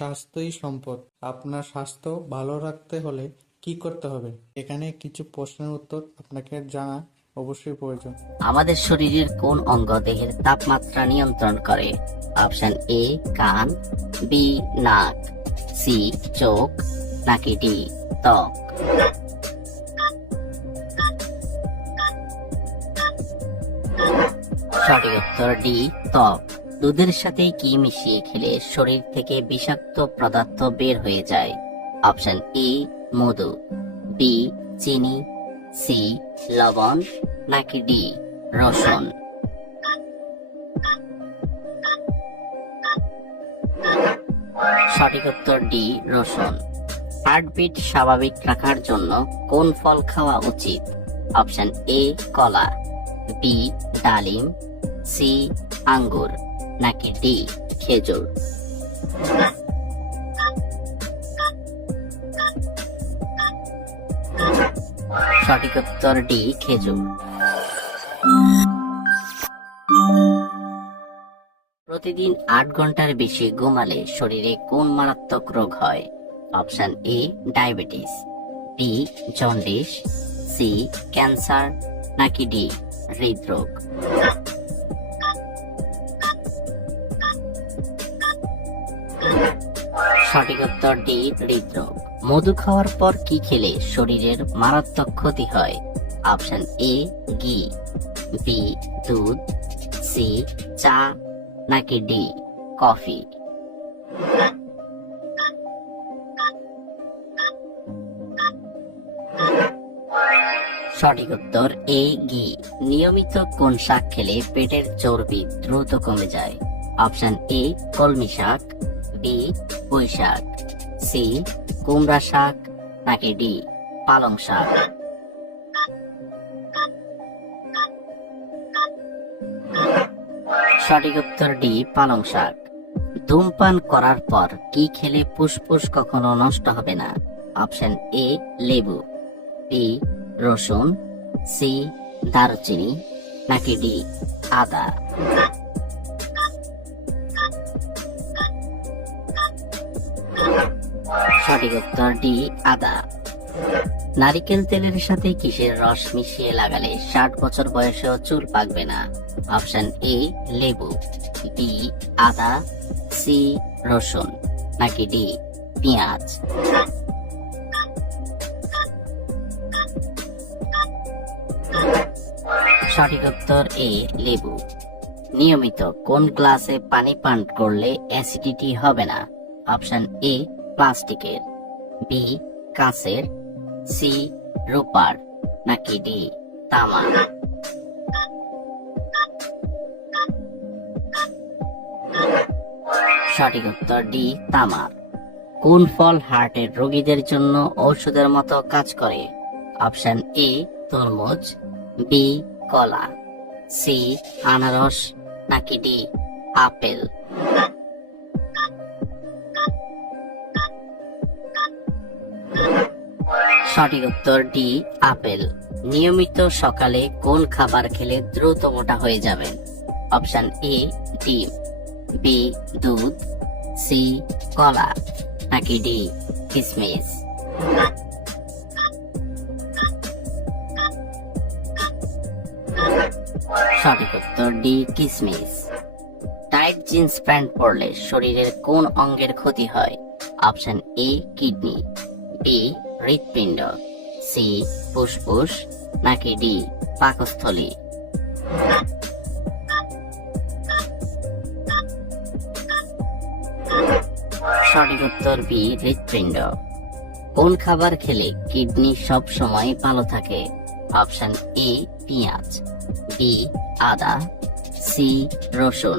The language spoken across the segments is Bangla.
স্বাস্থ্যই সম্পদ। আপনার স্বাস্থ্য ভালো রাখতে হলে কি করতে হবে? এখানে কিছু প্রশ্নের উত্তর আপনাকে জানা অবশ্যই প্রয়োজন। আমাদের শরীরের কোন অঙ্গ দেহের তাপমাত্রা নিয়ন্ত্রণ করে? অপশন এ কান, বি নাক, সি চোখ, নাকি ডি ত্বক। সঠিক উত্তর ডি ত্বক। দুধের সাথে কি মিশিয়ে খেলে শরীর থেকে বিষাক্ত পদার্থ বের হয়ে যায়? অপশন এ মধু, বি চিনি, সি লবণ, নাকি ডি রসুন। সঠিক উত্তর ডি রসুন। হার্টবিট স্বাভাবিক রাখার জন্য কোন ফল খাওয়া উচিত? অপশন এ কলা, বি ডালিম, সি আঙ্গুর, নাকি ডি খেজুর। সঠিক উত্তর ডি খেজুর। প্রতিদিন ৮ ঘন্টার বেশি ঘুমালে শরীরে কোন মারাত্মক রোগ হয়? Option A diabetes, B jaundice, C cancer, নাকি ডি হৃদরোগ। সঠিক উত্তর ডি হৃদরোগ। মধু খাওয়ার পর কি খেলে শরীরের মারাত্মক ক্ষতি হয়? অপশন এ ঘি, বি দুধ, সি চা, নাকি ডি কফি। সঠিক উত্তর এ ঘি। নিয়মিত কোন শাক খেলে পেটের চর্বি দ্রুত কমে যায়? অপশন এ কলমি শাক, বি পুঁই শাক, সি কুমড়া শাক, নাকি ডি পালং শাক। সঠিক উত্তর ডি পালং শাক। ধূমপান করার পর কি খেলে ফুসফুস কখনো নষ্ট হবে না? অপশন এ লেবু, বি রসুন, সি দারুচিনি, নাকি ডি আদা। সঠিক উত্তর ডি আদা। নারিকেল তেলের সাথে কিসের রস মিশিয়ে লাগালে ৬০ বছর বয়সেও চুল পাকবে না? অপশন এ লেবু, বি আদা, সি রসুন, নাকি ডি পেঁয়াজ। সঠিক উত্তর এ লেবু। নিয়মিত কোন গ্লাসে পানি পান করলে অ্যাসিডিটি হবে না? অপশন এ প্লাস্টিকের, বি কাঁচের, সি রূপার, নাকি ডি তামা। সঠিক উত্তর ডি তামা। কোন ফল হার্টের রোগীদের জন্য ঔষধের মতো কাজ করে? অপশন এ তরমুজ, বি কলা, সি আনারস, নাকি ডি আপেল। সঠিক উত্তর ডি আপেল। নিয়মিত সকালে কোন খাবার খেলে দ্রুত মোটা হয়ে যাবেন? অপশন এ ডিম, বি দুধ, সি কলা, নাকি ডি কিশমিশ। সঠিক উত্তর ডি কিশমিশ। টাইট জিন্স প্যান্ট পরলে শরীরের কোন অঙ্গের ক্ষতি হয়? অপশন এ কিডনি, বি হৃৎপিণ্ড, সি ফুসফুস, নাকি ডি পাকস্থলী। সঠিক উত্তর বি হৃৎপিণ্ড। কোন খাবার খেলে কিডনি সব সময় ভালো থাকে? অপশন এ পেঁয়াজ, বি আদা, সি রসুন,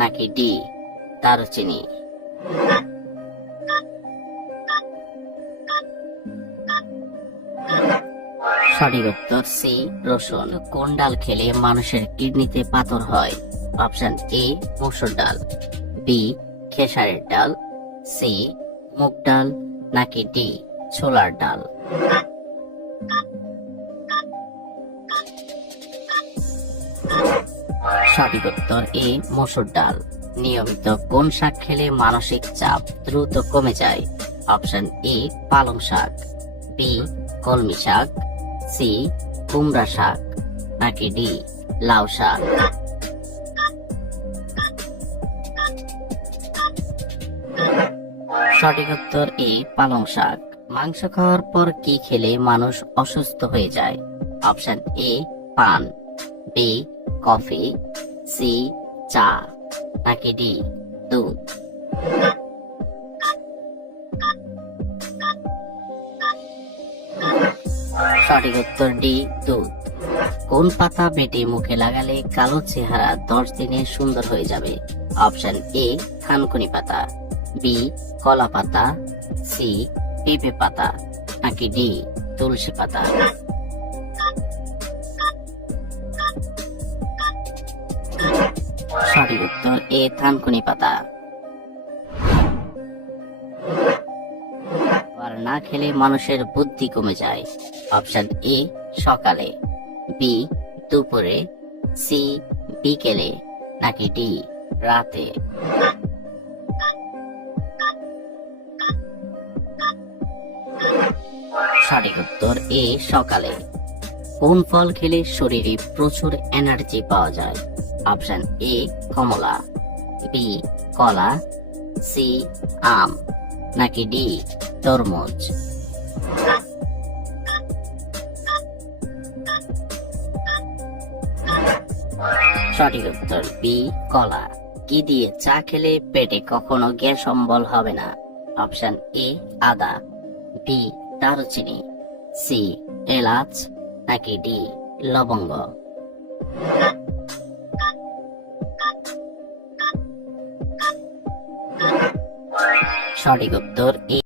নাকি ডি দারুচিনি। সঠিক উত্তর সি রসুন। কোন ডাল খেলে মানুষের কিডনিতে পাথর হয়? অপশন এ মসুর ডাল, বি খেসারের ডাল, সি মুগ ডাল, নাকি ডি ছোলার ডাল। সঠিক উত্তর এ মসুর ডাল। নিয়মিত কোন শাক খেলে মানসিক চাপ দ্রুত কমে যায়? অপশন এ পালং শাক, বি কলমি শাক, সি কুমড়া শাক, নাকি ডি লাউ শাক? সঠিক উত্তর এ পালং শাক। মাংস খাওয়ার পর কি খেলে মানুষ অসুস্থ হয়ে যায়? অপশন এ পান, বি কফি, সি চা, নাকি ডি দুধ? সঠিক উত্তর ডি দুধ। কোন পাতা বেটে মুখে লাগালে কালো চেহারা 10 দিনে সুন্দর হয়ে যাবে? অপশন এ থানকুনি পাতা, বি কলা পাতা, সি পেঁপে পাতা, নাকি ডি তুলসী পাতা? সঠিক উত্তর এ থানকুনি পাতা। খাবার না খেলে মানুষের বুদ্ধি কমে যায়। অপশন এ সকালে, বি দুপুরে, সি বিকেলে, নাকি ডি রাতে? সঠিক উত্তর এ সকালে। কোন ফল খেলে শরীরে প্রচুর এনার্জি পাওয়া যায়? অপশন এ কমলা, বি কলা, সি আম, নাকি ডি তরমুজ? সঠিক উত্তর বি কলা। কি দিয়ে চা খেলে পেটে কখনো গ্যাস অম্বল হবে না? অপশন এ আদা, বি দারুচিনি, সি এলাচ, নাকি ডি লবঙ্গ? সঠিক উত্তর এ